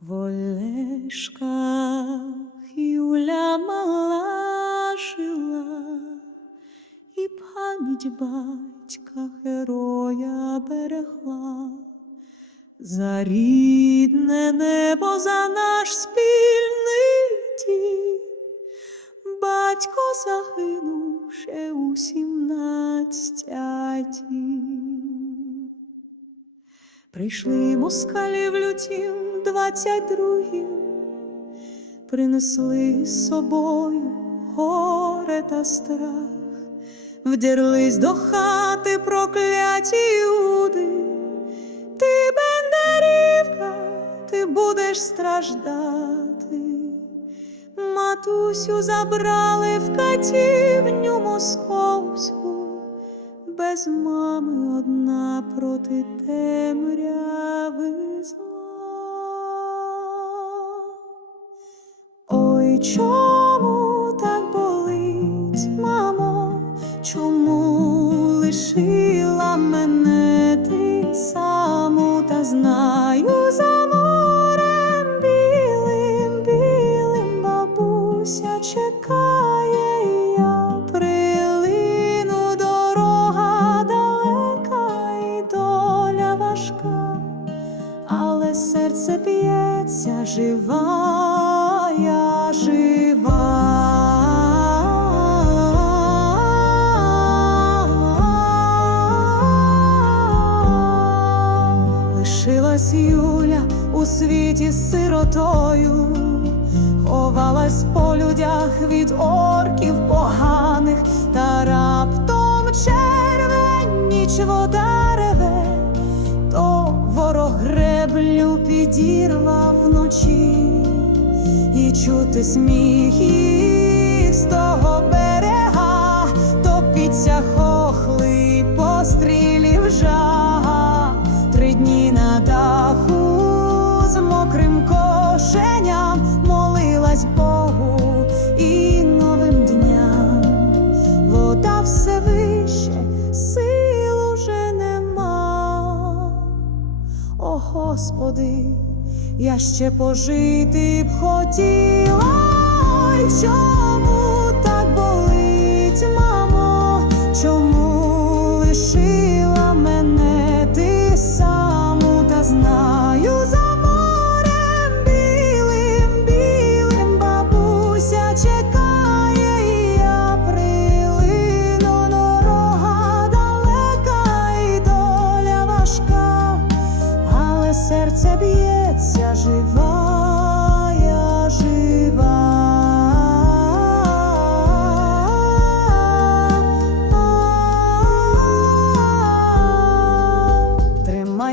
В Олешках Юля мала жила, і пам'ять батька героя берегла. За рідне небо, за наш спільний дім. Батько загинув ще у сімнадцяті. Прийшли москалі в лютім двадцять другім, принесли з собою горе та страх, вдерлись до хати прокляті люди. Ти бендерівка, ти будеш страждати. Матусю забрали в катівню московську, без мами одна проти темряви зла. Чому так болить, мамо? Чому лишила мене ти саму та знаю за морем білим, білим бабуся чекає, прилину дорога далека і доля важка, але серце б'ється жива. Лишилась Юля у світі сиротою, ховалась по людях від орків поганих, та раптом червень ніч вода реве, то ворог греблю підірвав чути сміх з того берега, топіться хохли пострілів жага, три дні на даху з мокрим кошеням молилась Богу і новим дням. Вода все вище, сил уже нема. О Господи, я ще пожити б хотіла, Ой, чому так болить, мамо? Чому лишила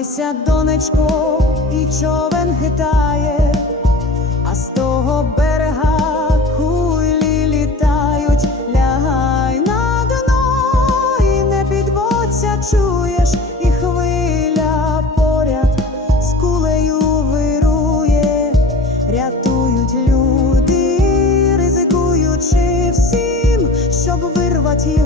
Тримайся, донечко, і човен хитає, а з того берега кулі літають, лягай на дно і не підводься, чуєш, і хвиля поряд з кулею вирує, рятують люди, ризикуючи всім, щоб вирвати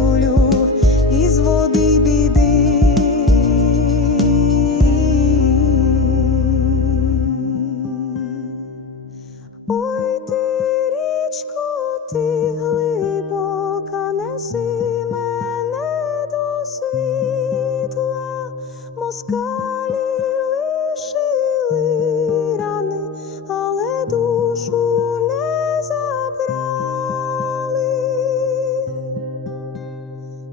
неси мене до світла, москалі лишили рани, але душу не забрали.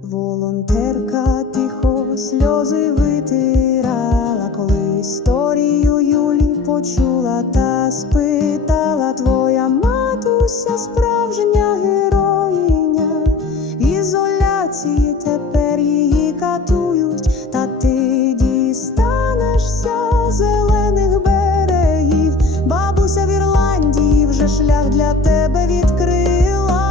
Волонтерка тихо сльози витирала, коли історію Юлі почула та спитала твоя матуся справжня Ірландії шлях для тебе відкрила.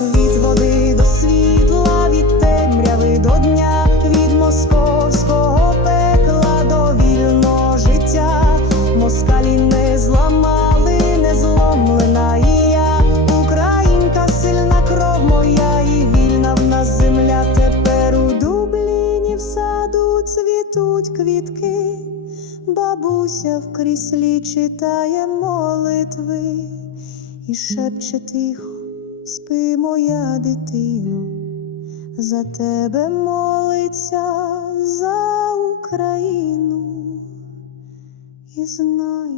Від води до світла, від темряви до дня, від московського пекла до вільного життя. Москалі не зламали, не зломлена і я. Українка сильна кров моя і вільна в нас земля. Тепер у Дубліні в саду цвітуть квітки. Бабуся в кріслі читає молитви і шепче тихо, спи, моя дитино, за тебе молиться за Україну, і знаю,